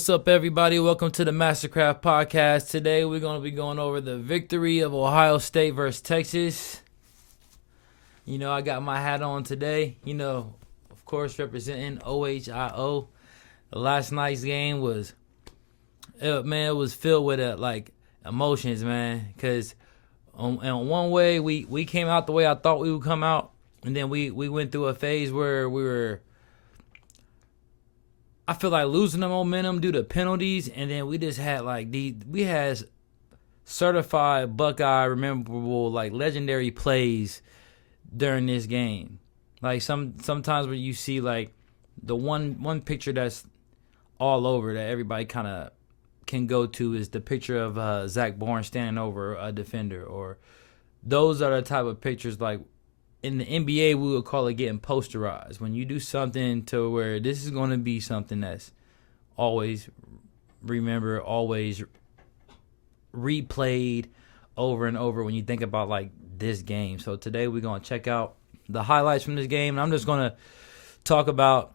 What's up, everybody? Welcome to the Mastercraft Podcast. Today, we're going to be going over the victory of Ohio State versus Texas. You know, I got my hat on today. You know, of course, representing OHIO. Last night's game was, it was filled with emotions, man. Because in one way, we came out the way I thought we would come out, and then we went through a phase where we were, I feel like, losing the momentum due to penalties, and then we just had we had certified Buckeye memorable legendary plays during this game. Like sometimes when you see the one picture that's all over that everybody kind of can go to is the picture of Zach Bourne standing over a defender, or those are the type of pictures in the NBA, we would call it getting posterized. When you do something to where this is going to be something that's always remembered, always replayed over and over when you think about this game. So today we're going to check out the highlights from this game. And I'm just going to talk about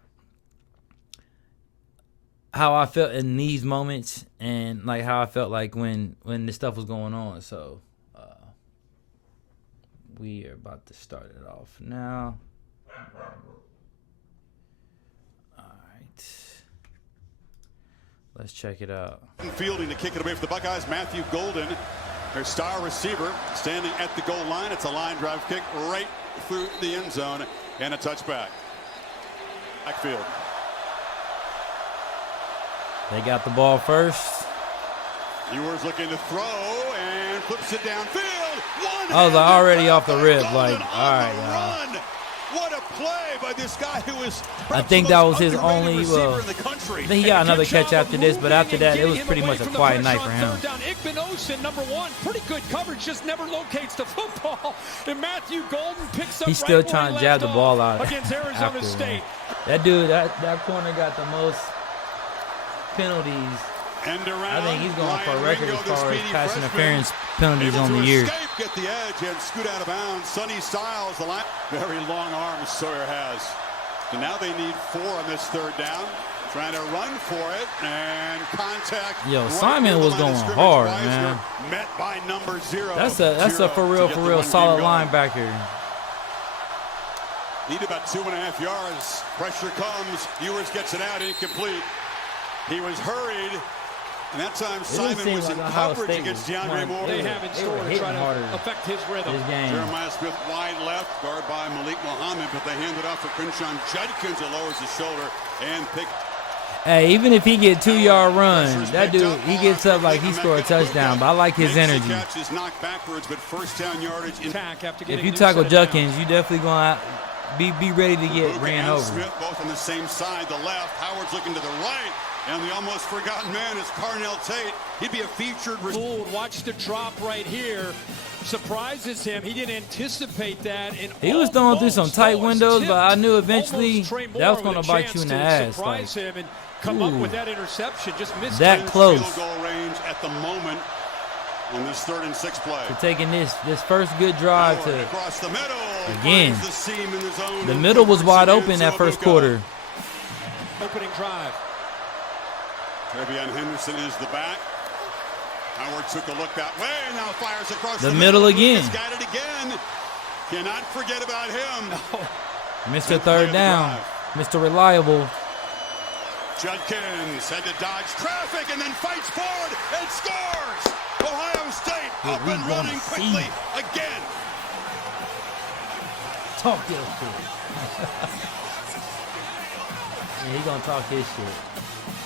how I felt in these moments and how I felt when this stuff was going on. So we are about to start it off now. All right. Let's check it out. Fielding to kick it away for the Buckeyes. Matthew Golden, their star receiver, standing at the goal line. It's a line drive kick right through the end zone and a touchback. Backfield. They got the ball first. Ewers looking to throw and flips it downfield. I was already off the rip. All right, y'all. What a play by this guy who is. I think that was his only. I think he got another catch after this, but after that, it was pretty much a quiet night for him. HIGHLIGHTS.OH, number one, pretty good coverage, just never locates the football. And Matthew Golden picks up. He's still trying to jab the ball out against Arizona State. That dude, that corner got the most penalties. I think he's going for a record as far as pass interference penalties on the year. Get the edge and scoot out of bounds. Sonny Styles, the line. Very long arms Sawyer has. And now they need 4 on this third down. Trying to run for it and contact. Yo, Simon was going hard, man. Met by number 0. That's a for real solid linebacker. Need about 2.5 yards. Pressure comes. Ewers gets it out, incomplete. He was hurried. And that time Simon was in coverage against DeAndre Moore. They have in store to try to affect his rhythm. Jeremiah Smith wide left, guard by Malik Muhammad, but they hand it off for Quinshon Judkins. It lowers his shoulder and pick. Hey, even if he get 2-yard run, that dude, he gets up like he scored a touchdown. But I like his energy. Is knocked backwards, but first down yardage. If you tackle Judkins, you definitely gonna be ready to get ran over. Smith both on the same side, the left. Howard's looking to the right. And the almost forgotten man is Carnell Tate. He'd be a featured. Watch the drop right here. Surprises him. He didn't anticipate that. And he was throwing through some tight windows, but I knew eventually that was going to bite you in the ass. Surprise him and come up with that interception. Just missed that close. Field goal range at the moment on this 3rd and 6 play. For taking this first good drive to across the middle. Again, the seam in the zone. The middle was wide open that first quarter. Opening drive. Trevion Henderson is the back. Howard took a look that way, now fires across the middle again. He's got it again. Cannot forget about him. Mr. Third Down, Mr. Reliable. Judkins had to dodge traffic and then fights forward and scores. Ohio State up and running quickly again. Talk your shit. Yeah, he's gonna talk his shit.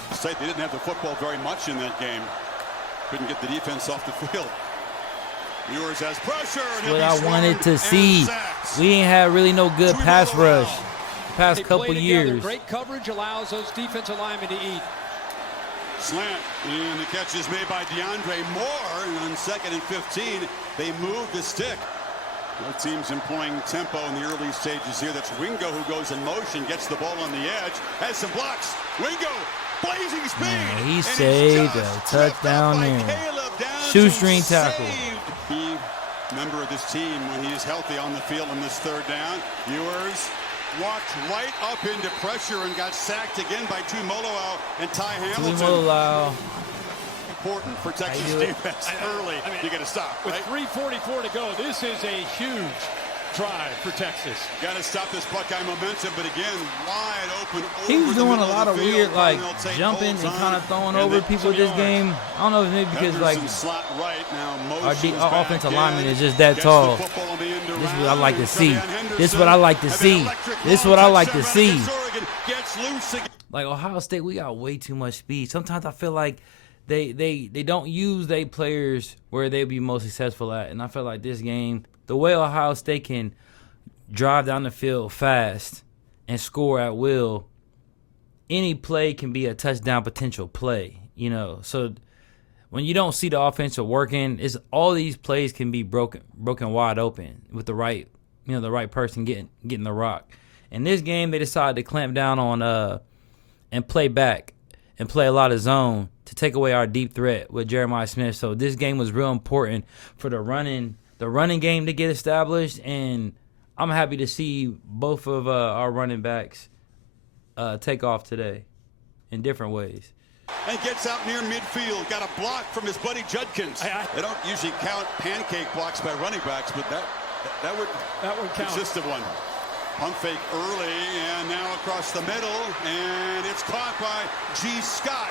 State they didn't have the football very much in that game. Couldn't get the defense off the field. Ewers has pressure. What I wanted to see. We ain't had really no good pass rush the past couple years. Great coverage allows those defensive linemen to eat. Slant, and the catch is made by DeAndre Moore. And on 2nd and 15, they move the stick. Both teams employing tempo in the early stages here. That's Wingo who goes in motion, gets the ball on the edge, has some blocks. Wingo, blazing speed. Man, he saved a touchdown there. Shoestring tackle. Key member of this team when he is healthy on the field on this 3rd down. Ewers walked right up into pressure and got sacked again by Tuimoloau and Ty Hamilton. Tuimoloau. Important for Texas defense early. You got to stop, with right? 3:44 to go. This is a huge drive for Texas. Got to stop this Buckeye momentum, but again, wide open. He was doing a lot of weird, like, jumping and kind of throwing over people this game. I don't know if maybe because, like, our offensive lineman is just that tall. This is what I like to see. This is what I like to see. This is what I like to see. Like, Ohio State, we got way too much speed. Sometimes I feel like they don't use their players where they'll be most successful at. And I feel like this game, the way Ohio State can drive down the field fast and score at will, any play can be a touchdown potential play, you know. So when you don't see the offensive working, it's all these plays can be broken wide open with the right, you know, the right person getting the rock. In this game, they decided to clamp down on and play back and play a lot of zone to take away our deep threat with Jeremiah Smith. So this game was real important for the running game to get established, and I'm happy to see both of our running backs take off today in different ways. And gets out near midfield. Got a block from his buddy Judkins. They don't usually count pancake blocks by running backs, but that would count. Consist of one. Pump fake early, and now across the middle, and it's caught by G. Scott,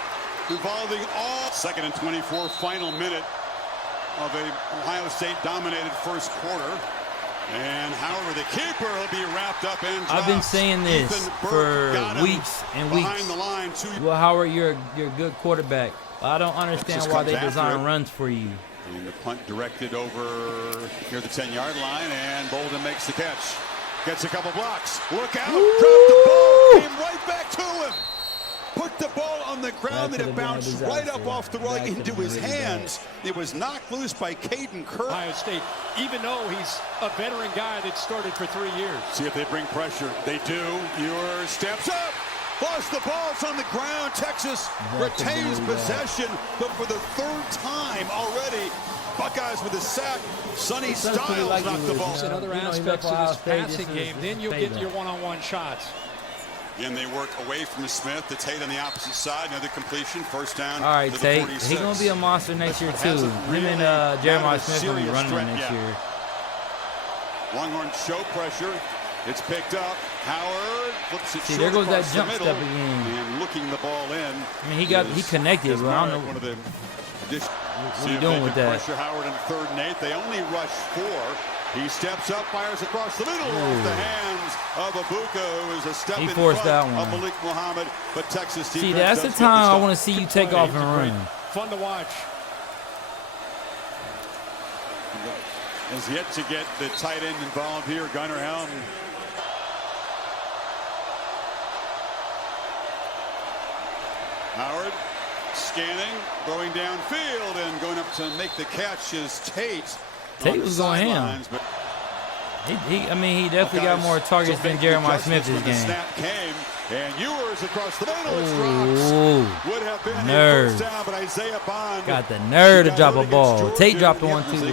involving all. 2nd and 24, final minute of a Ohio State-dominated first quarter. And however, the keeper will be wrapped up and dropped. I've been saying this for weeks and weeks. Behind the line, well, Howard, you're a good quarterback. I don't understand why they design runs for you. And the punt directed over near the 10-yard line, and Bolden makes the catch. Gets a couple blocks. Look out. Woo! Dropped the ball. Came right back to him. Put the ball on the ground, and it bounced right up off the rug into his hands. It was knocked loose by Caden Kirk. Ohio State, even though he's a veteran guy that started for 3 years. See if they bring pressure. They do. Ewers steps up. Lost the ball. It's on the ground. Texas retains possession, but for the 3rd time already, Buckeyes with a sack. Sonny Styles knocked the ball. In other aspects of this passing game, then you'll get your one-on-one shots. Again, they work away from Smith to Tate on the opposite side. Another completion. First down. All right, Tate. He's going to be a monster next year, too. Him and Jeremiah Smith will be running next year. Longhorn show pressure. It's picked up. Howard flips it short. There goes that across jump the step middle, again. and looking the ball in. I mean, he connected, but I don't know. What are you doing with that? Pressure Howard in 3rd and 8. They only rush 4. He steps up, fires across the middle off the hands of Abuka, who is a step in front of Malik Muhammad. But Texas defense. See, that's the time I want to see you take off and run. Fun to watch. Has yet to get the tight end involved here, Gunnar Helm. Howard scanning, going downfield, and going up to make the catch is Tate. Tate was going ham. I mean, he definitely got more targets than Jeremiah Smith this game. Snap came, and Ewers across the middle. It's dropped. Would have been nerve. First down, but Isaiah Bond got the nerve to drop a ball. Tate dropped one too.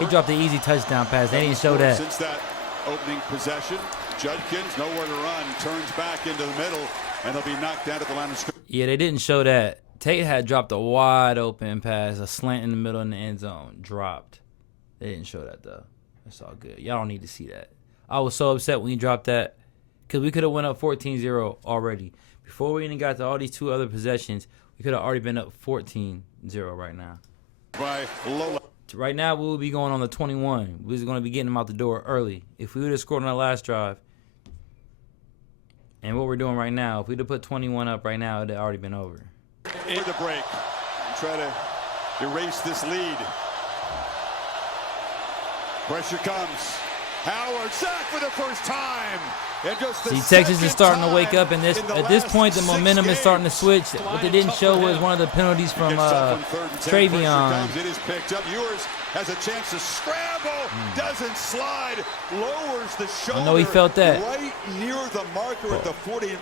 He dropped the easy touchdown pass. They didn't show that. Since that opening possession, Judkins nowhere to run, turns back into the middle, and they'll be knocked down at the line of scrimmage. Yeah, they didn't show that. Tate had dropped a wide open pass, a slant in the middle in the end zone, dropped. They didn't show that though. That's all good. Y'all don't need to see that. I was so upset when he dropped that because we could have went up 14-0 already. Before we even got to all these 2 other possessions, we could have already been up 14-0 right now. By Lola. Right now, we will be going on the 21. We was going to be getting them out the door early. If we would have scored on that last drive, and what we're doing right now, if we'd have put 21 up right now, it would have already been over. In the break, try to erase this lead. Pressure comes. Howard sacked for the first time. See, Texas is starting to wake up, and at this point, the momentum is starting to switch. What they didn't show was one of the penalties from Travion. It is picked up. Ewers has a chance to scramble. Doesn't slide. Lowers the shoulder. I know he felt that. Right near the marker at the 49.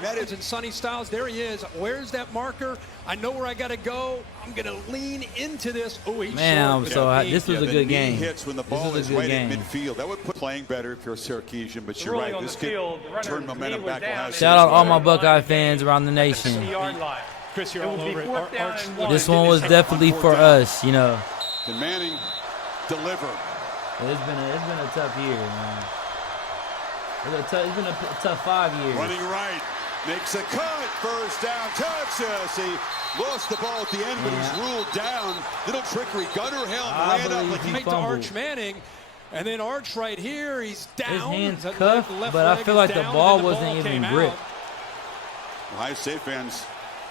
That is. And Sonny Styles, there he is. Where's that marker? I know where I got to go. I'm going to lean into this. Oh, he's man, this was a good game. Hits when the ball is right in midfield. That would put playing better if you're Sarkisian, but you're right. This Texas could turn momentum back. Shout out all my Buckeye fans around the nation. Chris, you're all over it. This one was definitely for us, you know. Can Manning deliver? It's been a tough year, man. It's been a tough 5 years. Running right, makes a cut, first down, Texas. He lost the ball at the end, but he's ruled down. Little trickery, Gunner Helm ran up like he made to Arch Manning. And then Arch right here, he's down. His hand's cuffed, but I feel like the ball wasn't even gripped. Ohio State fans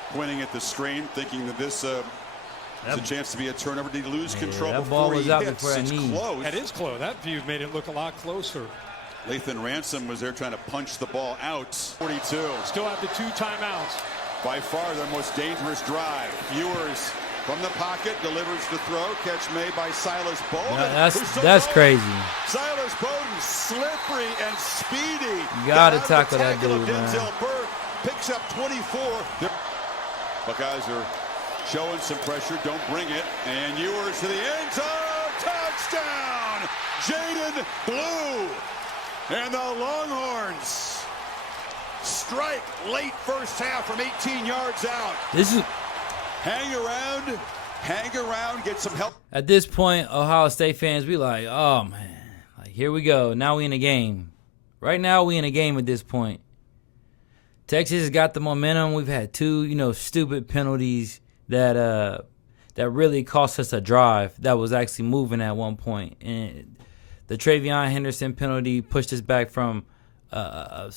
pointing at the strain, thinking that this is a chance to be a turnover. Did he lose control that before ball was he out hits? before It's knee. close. That is close. That view made it look a lot closer. Lathan Ransom was there trying to punch the ball out. 42. Still have the 2 timeouts. By far their most dangerous drive. Ewers from the pocket delivers the throw. Catch made by Silas Bowden. That's crazy. Silas Bowden, slippery and speedy. You gotta tackle that dude, man. Denzel Burke picks up 24. Buckeyes are showing some pressure. Don't bring it. And Ewers to the end zone. Touchdown! Jaden Blue. And the Longhorns strike late first half from 18 yards out. This is hang around, get some help. At this point, Ohio State fans be like, oh man, like here we go. Now we in a game. Right now we in a game at this point. Texas has got the momentum. We've had 2, stupid penalties that really cost us a drive that was actually moving at one point. And the Travion Henderson penalty pushed us back from a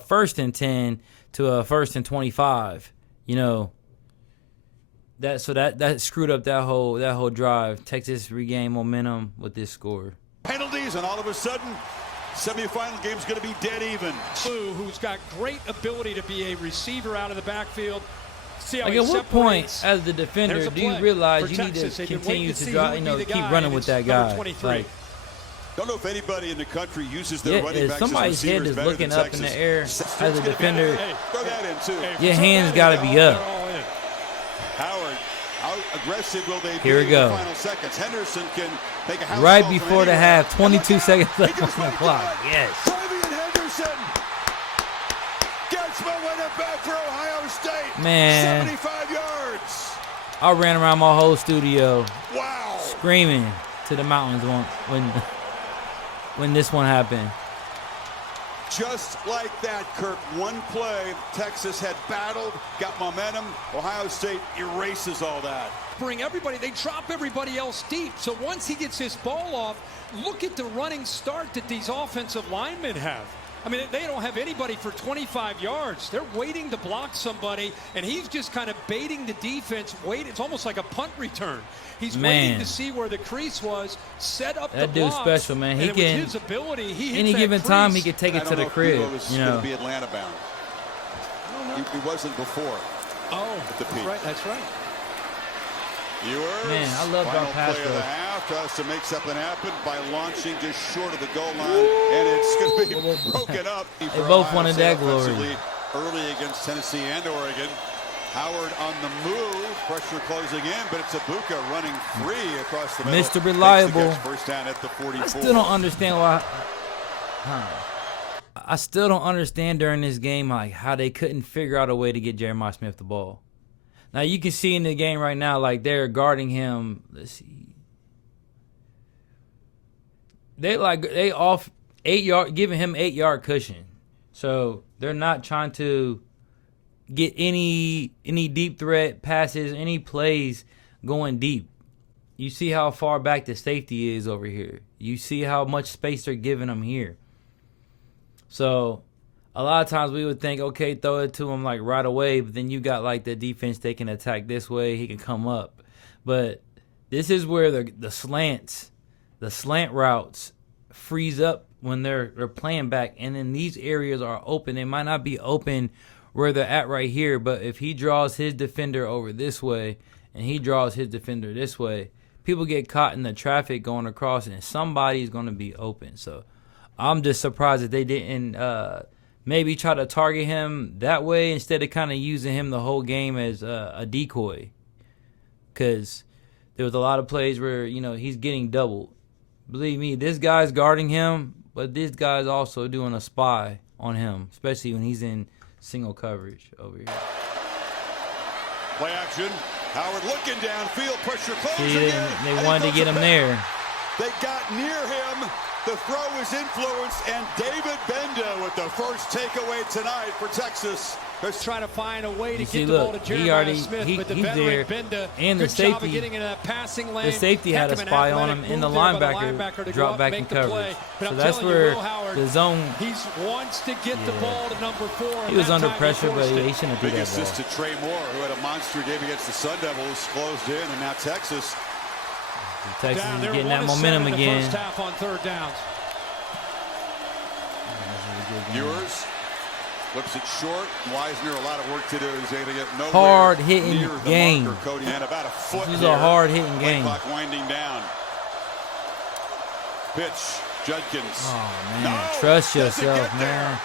first and 10 to a first and 25. That screwed up that whole drive. Texas regained momentum with this score. Penalties, and all of a sudden, semifinal game's going to be dead even. Blue, who's got great ability to be a receiver out of the backfield. See how at what point, as the defender, do you realize you need to continue to drive, keep running with that guy? Like, don't know if anybody in the country uses their running backs. Somebody's head is looking up in the air as a defender. Throw that in too. Your hands got to be up. Howard, how aggressive will they be? Here we go. In the final seconds. Henderson can take a right before the half, 22 seconds left on the clock. Yes. Henderson gets momentum back for Ohio State. Man, 75 yards. I ran around my whole studio, wow, screaming to the mountains when this one happened. Just like that, Kirk. One play, Texas had battled, got momentum. Ohio State erases all that. Bring everybody, they drop everybody else deep. So once he gets his ball off, look at the running start that these offensive linemen have. I mean, they don't have anybody for 25 yards. They're waiting to block somebody, and he's just kind of baiting the defense. It's almost like a punt return. He's waiting to see where the crease was, set up the blocks. That dude's special, man. He can, with his ability, he hits any given crease. time, he could take it to the crib. Going to be Atlanta bound. He wasn't before. At the peak. That's right. Ewers, man, I love our pass play of the half. Tustin makes something happen by launching just short of the goal line, and it's going to be broken up. They both wanted that glory. Early against Tennessee and Oregon. Howard on the move, pressure closing in, but it's Ibuka running free across the middle. Mr. Reliable. First down at the 44. I still don't understand why. I still don't understand during this game like how they couldn't figure out a way to get Jeremiah Smith the ball. Now you can see in the game right now, like they're guarding him. Let's see. They off 8 yard, giving him 8 yard cushion. So they're not trying to get any deep threat passes, any plays going deep. You see how far back the safety is over here. You see how much space they're giving him here. So a lot of times we would think, okay, throw it to him like right away, but then you got like the defense, they can attack this way, he can come up. But this is where the slant routes freeze up when they're playing back, and then these areas are open. They might not be open where they're at right here, but if he draws his defender over this way and he draws his defender this way, people get caught in the traffic going across, and somebody's going to be open. So I'm just surprised that they didn't maybe try to target him that way instead of kind of using him the whole game as a decoy, because there was a lot of plays where, he's getting doubled. Believe me, this guy's guarding him, but this guy's also doing a spy on him, especially when he's in single coverage over here. Play action. Howard looking downfield, pressure closing. See, they wanted to get him there. They got near him. The throw was influenced, and David Benda with the first takeaway tonight for Texas. They're trying to find a way to See, get the look, ball to Jeremiah he already Smith, but the he's there, Benda, and the good job of safety. getting into that passing lane. The safety had a spy on him, and the linebacker dropped back in coverage. So that's where the zone. He wants to get the ball to number 4. He was under pressure, but he shouldn't have Big did that assist ball. to Trey Moore, who had a monster game against the Sun Devils, closed in, and now Texas. Texas is getting that momentum again. First half on third downs. Ewers flips it short. Wisner, a lot of work to do. He's going to get nowhere. Hard hitting near the game. marker, Cody, and about a foot. This is a hard hitting game. Clock winding down. Pitch. Judkins. Oh man, No, trust doesn't yourself, get there. man.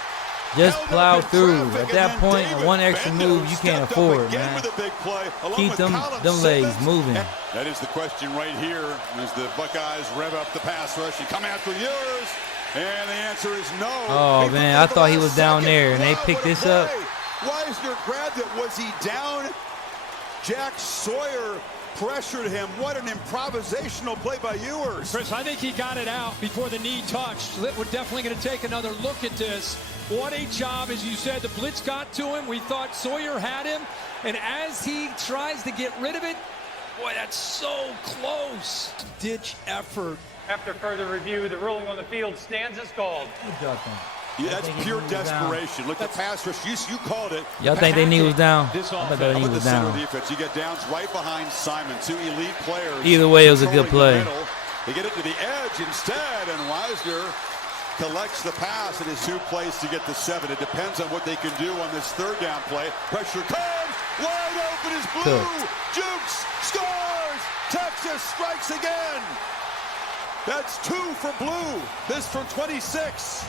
Just Held plow up in through. traffic, At that and point, then one David extra Benda move you can't stepped up afford, again man. with a big play, along Keep with them Colin legs Simmons. moving. That is the question right here as the Buckeyes rev up the pass rush and come after Ewers. And the answer is no. Oh, They man, put it I at the thought he last was down second. there, and they Wow, picked what a this up. play. Wisner grabbed it. Was he down? Jack Sawyer pressured him. What an improvisational play by Ewers. Chris, I think he got it out before the knee touched. We're definitely going to take another look at this. What a job, as you said. The blitz got to him. We thought Sawyer had him. And as he tries to get rid of it, boy, that's so close. Ditch effort. After further review, the ruling on the field stands as called. Good job, man. Yeah, that's think he pure was down. desperation. Look, the pass rush. You called it. Y'all think they knee was down? This I offense. thought they How knee about the was center down. defense? You get downs right behind Simon. Two elite players. Either way, it was a good controlling the play. middle. They get it to the edge instead, and Wisner collects the pass. It is 2 plays to get to 7. It depends on what they can do on this third down play. Pressure comes. Wide open is Blue. Good. Jukes scores. Texas strikes again. That's 2 for Blue. This from 26.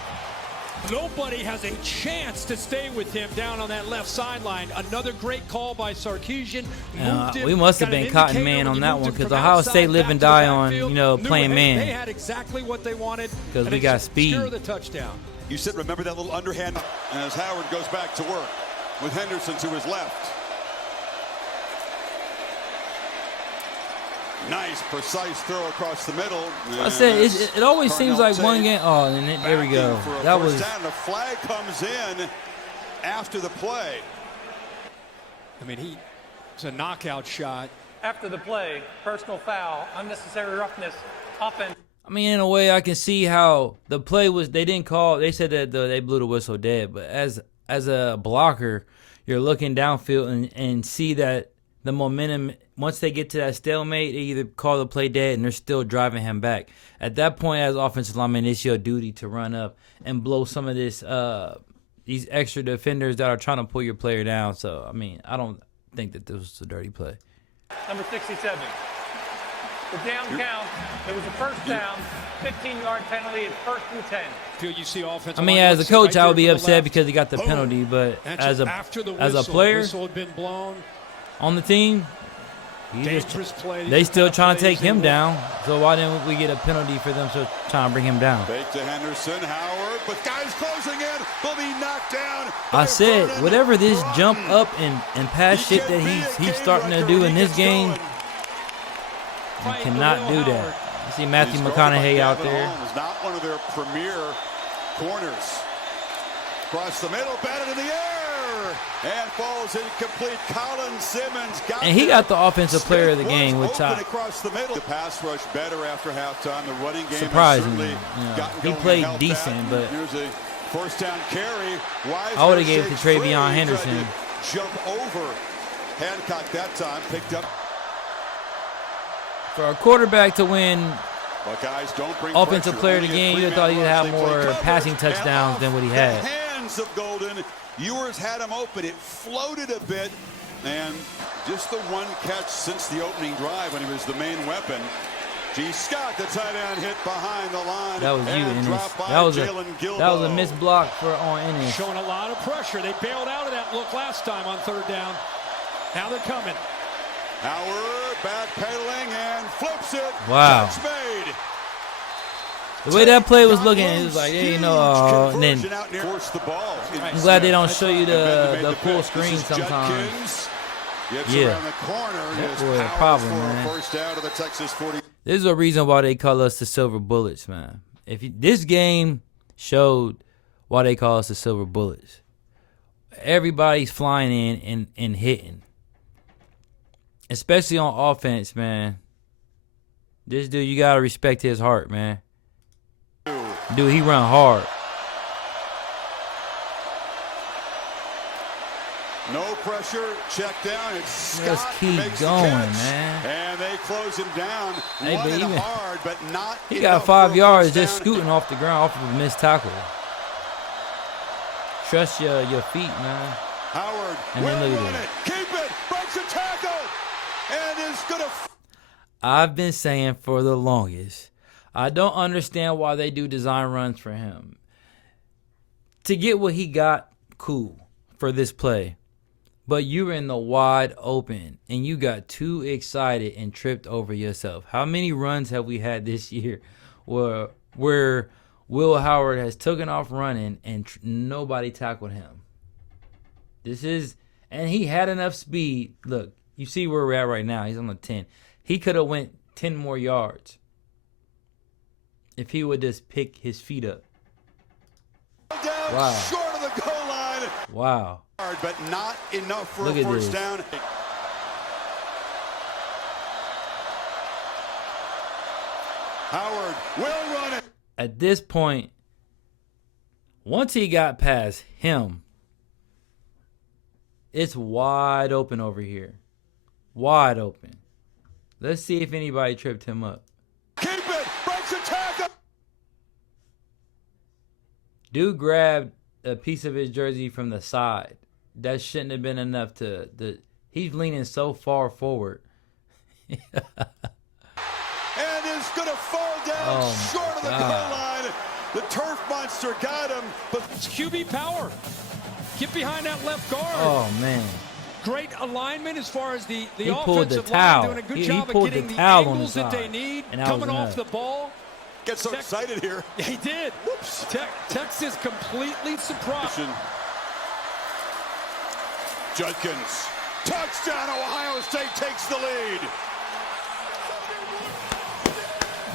Nobody has a chance to stay with him down on that left sideline. Another great call by Sarkisian. Moved him, We must have got an been cotton indicator man when on you that moved one him because from Ohio outside State live back and to the die on, backfield. Knew playing They man. had exactly what they wanted. 'Cause and we they got speed. secure the touchdown. You said, remember that little underhand as Howard goes back to work with Henderson to his left. Nice, precise throw across the middle. I said it always seems like one game. Oh, and there we go. That was. Down. The flag comes in after the play. I mean, it's a knockout shot. After the play, personal foul, unnecessary roughness, offense. I mean, in a way, I can see how the play was. They didn't call. They said that they blew the whistle dead. But as a blocker, you're looking downfield and see that the momentum. Once they get to that stalemate, they either call the play dead and they're still driving him back. At that point, as offensive lineman, it's your duty to run up and blow some of this these extra defenders that are trying to pull your player down. So, I mean, I don't think that this was a dirty play. Number 67. The down count, it was a first down, 15-yard penalty, it's 1st and 10. Feel you see offensive I mean, line. as a Let's see coach, right I would be there from the upset left. because he got the Boom. penalty. But That's as after the a whistle. player Whistle had been blown. on the team, Dangerous play. they still trying to take Plays him in down. So why didn't we get a penalty for them trying to bring him down? Fake to Henderson, Howard, but guys closing in, will be knocked down. I said, whatever this jump up and pass shit that he's starting to do in this game, you cannot do that. You see Matthew McConaughey out there. Is not one of their premier corners. Across the middle, batted in the air, and falls incomplete. Colin Simmons got And he there. got the offensive player of the Smith game, was which open across the middle. The pass rush better after halftime. The running game surprisingly, has certainly he gotten played going and helped decent, that. but Here's a first down carry. I would have gave it to Shakes free. Travion He Henderson. tried to jump over Hancock that time, picked up. For a quarterback to win Buckeyes don't bring offensive pressure. player of the Only a game, you'd have thought he'd three-man have rush. They play more coverage, passing and touchdowns than what he off had. the hands of Golden. Ewers had him open. It floated a bit, and just the one catch since the opening drive when he was the main weapon. G. Scott, the tight end, hit behind the line. That was you, and Ennis. dropped by That was Jalen a Gilbo. missed block on Ennis. Showing a lot of pressure. They bailed out of that look last time on third down. Now they're coming. Howard backpedaling and flips it. Wow. Catch made. The way that play was looking, it was like, hey, no, and then Force the ball. I'm glad they don't show you the full screen sometimes. Yeah, that's a problem, man. First down to the Texas 40. This is a reason why they call us the Silver Bullets, man. This game showed why they call us the Silver Bullets. Everybody's flying in and hitting, especially on offense, man. This dude, you gotta respect his heart, man. Dude, he run hard. No pressure, check down. It's Scott. Let's keep going, man. And they close him down. Hey, but Running even, hard, but not. He got 5 yards just scooting off the ground off of a missed tackle. Trust your feet, man. Howard and will then run it. Keep it. Breaks a tackle. And is going to. I've been saying for the longest, I don't understand why they do design runs for him. To get what he got, cool, for this play. But you were in the wide open, and you got too excited and tripped over yourself. How many runs have we had this year where Will Howard has taken off running and nobody tackled him? And he had enough speed. Look, you see where we're at right now. He's on the 10. He could have went 10 more yards if he would just pick his feet up. Down wow. Short of the goal line. Wow. But not enough for Look a at first this. down. Howard will run it. At this point, once he got past him, it's wide open over here. Wide open. Let's see if anybody tripped him up. Keep it. Breaks a tackle. Dude grabbed a piece of his jersey from the side. That shouldn't have been enough to. He's leaning so far forward. And is going to fall down short of the goal line. The turf monster got him. But it's QB power. Get behind that left guard. Oh, man. Great alignment as far as the He pulled the offensive towel. line doing a good He job pulled of getting the the towel on the angles that they side, need, and that coming was off enough. the ball. Get so excited here. He did. Whoops. Texas completely surprised. Judkins. Touchdown. Ohio State takes the lead.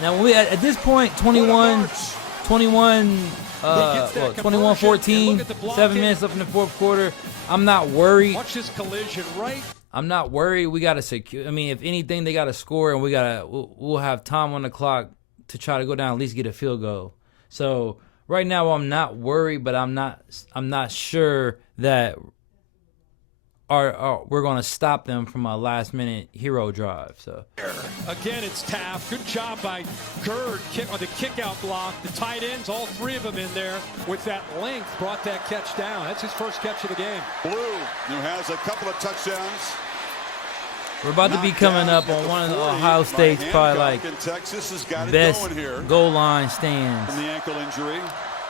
Now, at this point, 21-14, 7 minutes left in the fourth quarter. I'm not worried. Watch this collision, right? I'm not worried. We got to secure. I mean, if anything, they got to score, and we'll have time on the clock to try to go down, at least get a field goal. So right now, I'm not worried, but I'm not sure that we're going to stop them from a last-minute hero drive. So again, it's Taft. Good job by Gerd on the kick-out block. The tight ends, all three of them in there with that length, brought that catch down. That's his first catch of the game. Blue, who has a couple of touchdowns. We're about to be coming up on one of the Ohio State's probably like Texas has got best it going here. Goal line stands From the ankle injury.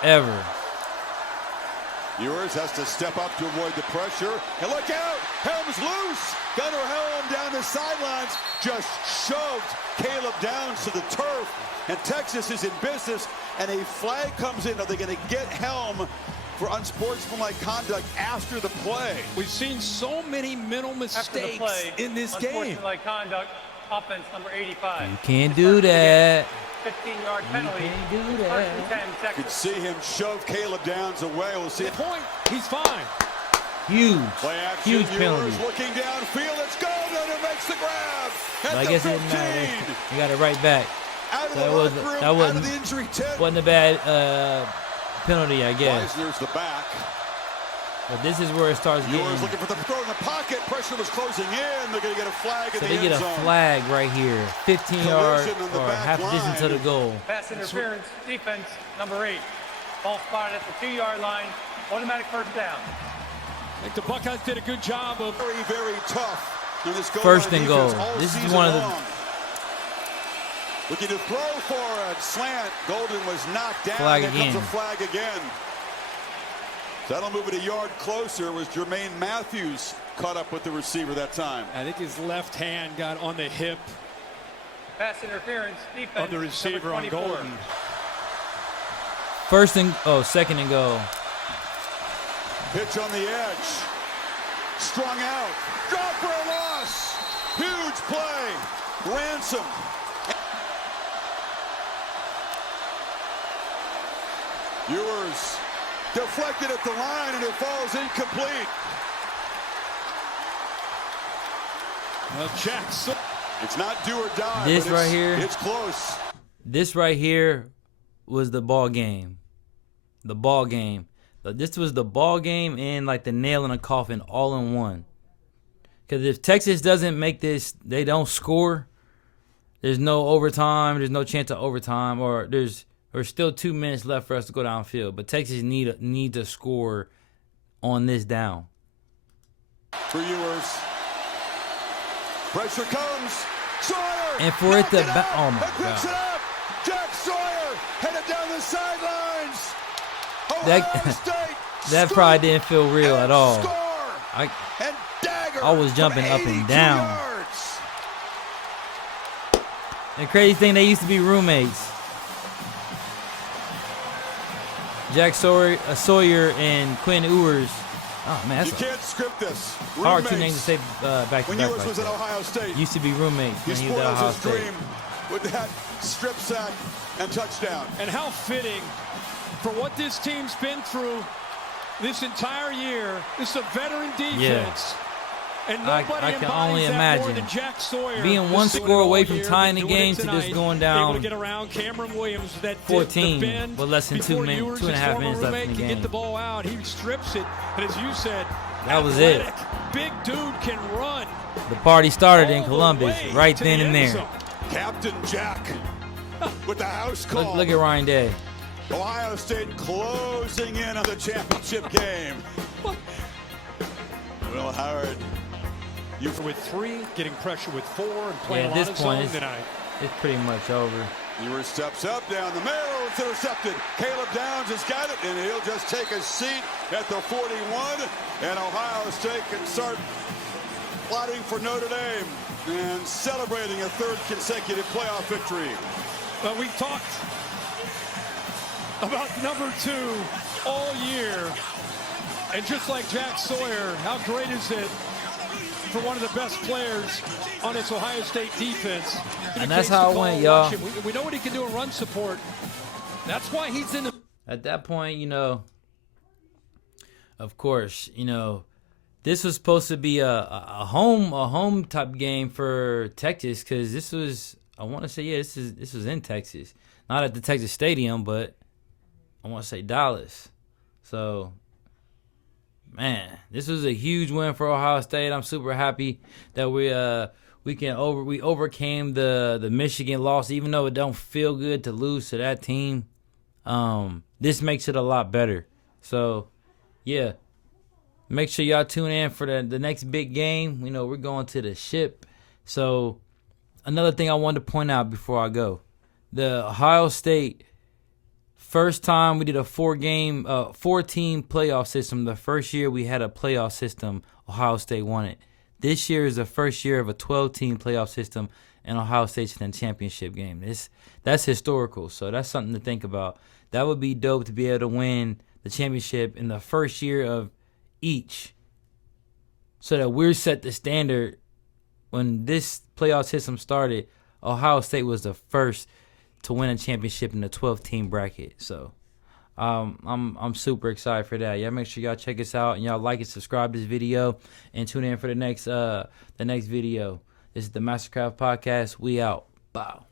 ever. Ewers has to step up to avoid the pressure. And look out! Helm's loose! Gunnar Helm down the sidelines. Just shoved Caleb Downs to the turf. And Texas is in business. And a flag comes in. Are they going to get Helm for unsportsmanlike conduct after the play? We've seen so many mental mistakes in this game. Unsportsmanlike conduct, offense number 85. You can't do that. 15-yard penalty. You can't do First that. and 10 You seconds. could see him shove Caleb Downs away. We'll see. Point. He's fine. Huge. Play action. Huge penalty. Ewers looking downfield. It's Gardner makes the grab. At I the guess 15. it didn't matter. You got it right back. Out of That the was- locker room, that out wasn't- of the injury tent. Wasn't a bad penalty, I guess. Weisner's the back. But this is where it starts getting. Ewers looking for the throw in the pocket. Pressure was closing in. They're going to get a flag in So the they get end a zone. flag right here. 15-yard Collision on the or back half distance to the line. goal. Pass interference, defense, number 8. Ball spotted at the 2-yard line. Automatic first down. I think the Buckeyes did a good job of Very, very tough. In this goal First line and goal. defense all This is season one of the- long. Looking to throw for a slant. Golden was knocked down. Flag Here comes again. a flag again. So that'll move it a yard closer. Was Jermaine Matthews caught up with the receiver that time. I think his left hand got on the hip Pass interference, defense, of the receiver number on 24. Golden. Second and goal. Pitch on the edge. Strung out. Drop for a loss. Huge play. Ransom. Ewers deflected at the line, and it falls incomplete. Jackson. It's not do or die. This but right here. It's close. This right here was the ball game. The ball game. This was the ball game and like the nail in a coffin all in one. Because if Texas doesn't make this, they don't score. There's no overtime. There's no chance of overtime, or there's still 2 minutes left for us to go downfield. But Texas need to score on this down. For Ewers. Pressure comes. Sawyer. And for it to oh my picks it God. up. Jack Sawyer headed down the sidelines. That probably didn't feel real at all. I was jumping up and down. Yards. The crazy thing, they used to be roommates. Jack Sawyer and Quinn Ewers. Oh man, You can't script this. hard two names to say back to When back. Ewers Like was at that. Ohio State, Used to be roommates he when he was at spoils Ohio his State. dream with that strip sack and touchdown. And how fitting for what this team's been through this entire year. This is a veteran defense. And nobody I can embodies only that imagine more than Jack Sawyer. being one score away from tying the game to just going down Able to get around Cameron Williams, that 14 the bend with less than 2 minutes, Ewers, 2.5 his minutes former left in the roommate, can game. get the ball out. He strips it, and as you said, That was it. athletic, big dude can run. The party started in all the Columbus, way right to then the and end there. zone. Captain Jack with the house call. Look at Ryan Day. Ohio State closing in on the championship game. Will Howard. You with 3, getting pressure with 4, and playing Yeah, a at lot this of point, zone tonight. it's pretty much over. Ewers steps up down the middle. It's intercepted. Caleb Downs has got it, and he'll just take a seat at the 41. And Ohio State can start plotting for Notre Dame and celebrating a 3rd consecutive playoff victory. But we've talked about number 2 all year. And just like Jack Sawyer, how great is it for one of the best players on this Ohio State defense? And that's how it went, y'all. We know what he can do in run support. That's why he's in the... At that point, of course, this was supposed to be a home type game for Texas, because this was, I want to say, this was in Texas, not at the Texas Stadium, but I want to say Dallas. So, man, this was a huge win for Ohio State. I'm super happy that we overcame the Michigan loss, even though it don't feel good to lose to that team. This makes it a lot better. So, yeah. Make sure y'all tune in for the next big game. We're going to the Ship. So, another thing I wanted to point out before I go. The Ohio State, first time we did a 4-team playoff system. The first year we had a playoff system, Ohio State won it. This year is the first year of a 12-team playoff system, and Ohio State's in the championship game. That's historical, so that's something to think about. That would be dope to be able to win the championship in the first year of each, so that we're set the standard. When this playoff system started, Ohio State was the first to win a championship in the 12-team bracket. So I'm super excited for that. Y'all make sure y'all check us out, and y'all like and subscribe to this video, and tune in for the next video. This is the Mastercraft Podcast. We out. Bow.